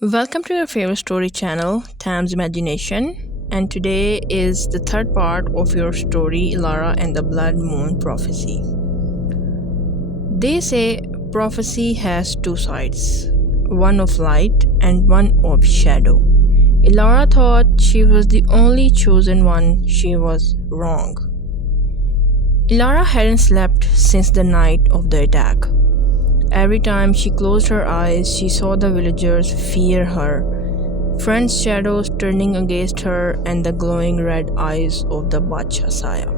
Welcome to your favorite story channel, Tam's Imagination, and today is the third part of your story, Elara and the Blood Moon Prophecy. They say prophecy has two sides, one of light and one of shadow. Elara thought she was the only chosen one. She was wrong. Elara hadn't slept since the night of the attack. Every time she closed her eyes, she saw the villagers fear her, friends' shadows turning against her, and the glowing red eyes of the Bacha Saya.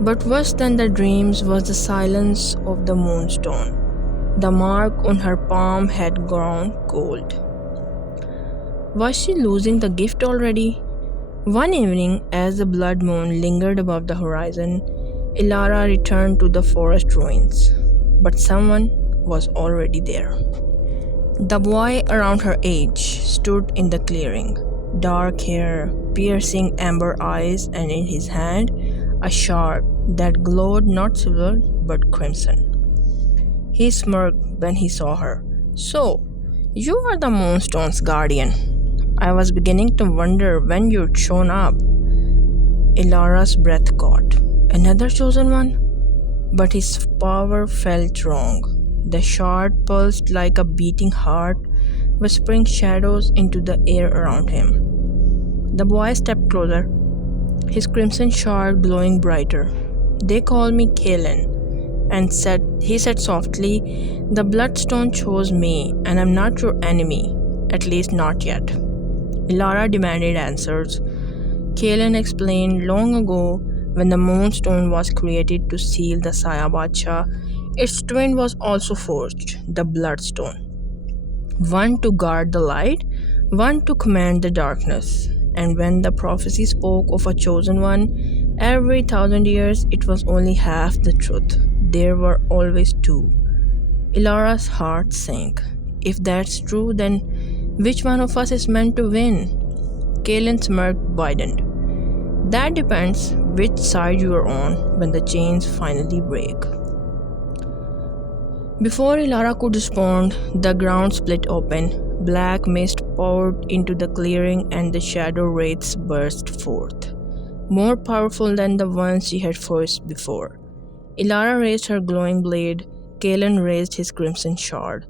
But worse than the dreams was the silence of the moonstone. The mark on her palm had grown cold. Was she losing the gift already? One evening, as the blood moon lingered above the horizon, Elara returned to the forest ruins, but someone was already there. The boy around her age stood in the clearing, dark hair, piercing amber eyes, and in his hand a shard that glowed not silver but crimson. He smirked when he saw her. "So, you are the Moonstone's guardian. I was beginning to wonder when you'd shown up." Elara's breath caught. Another chosen one? But his power felt wrong. The shard pulsed like a beating heart, whispering shadows into the air around him. The boy stepped closer, his crimson shard glowing brighter. "They call me Kalen," and he said softly, "The Bloodstone chose me, and I'm not your enemy, at least not yet." Elara demanded answers. Kalen explained long ago, when the Moonstone was created to seal the Saya Bacha, its twin was also forged, the Bloodstone. One to guard the light, one to command the darkness. And when the prophecy spoke of a chosen one, every 1,000 years it was only half the truth. There were always two. Elara's heart sank. If that's true, then which one of us is meant to win? Kalen's smirk widened. "That depends which side you are on when the chains finally break." Before Elara could respond, the ground split open. Black mist poured into the clearing and the shadow wraiths burst forth, more powerful than the ones she had faced before. Elara raised her glowing blade, Kalen raised his crimson shard.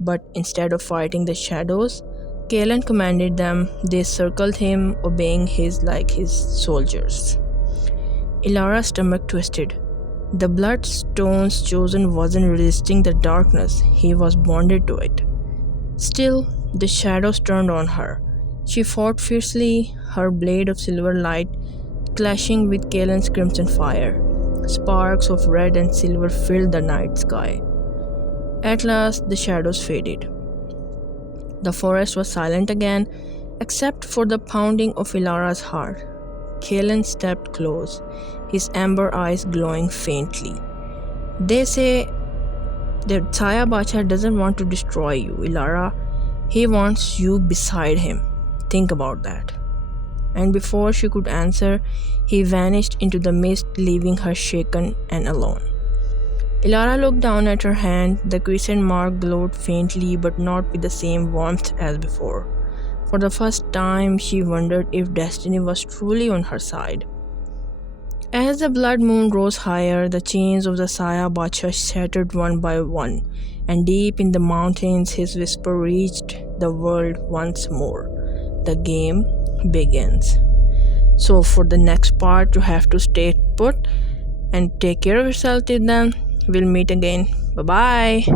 But instead of fighting the shadows, Kalen commanded them. They circled him, obeying like his soldiers. Elara's stomach twisted. The Bloodstone's chosen wasn't resisting the darkness, he was bonded to it. Still, the shadows turned on her. She fought fiercely, her blade of silver light clashing with Kalen's crimson fire. Sparks of red and silver filled the night sky. At last, the shadows faded. The forest was silent again, except for the pounding of Elara's heart. Kalen stepped close, his amber eyes glowing faintly. "They say that Saya Bacha doesn't want to destroy you, Elara. He wants you beside him. Think about that." And before she could answer, he vanished into the mist, leaving her shaken and alone. Elara looked down at her hand. The crescent mark glowed faintly, but not with the same warmth as before. For the first time, she wondered if destiny was truly on her side. As the blood moon rose higher, the chains of the Saya Bacha shattered one by one, and deep in the mountains, his whisper reached the world once more. The game begins. So, for the next part, you have to stay put and take care of yourself till then. We'll meet again. Bye bye.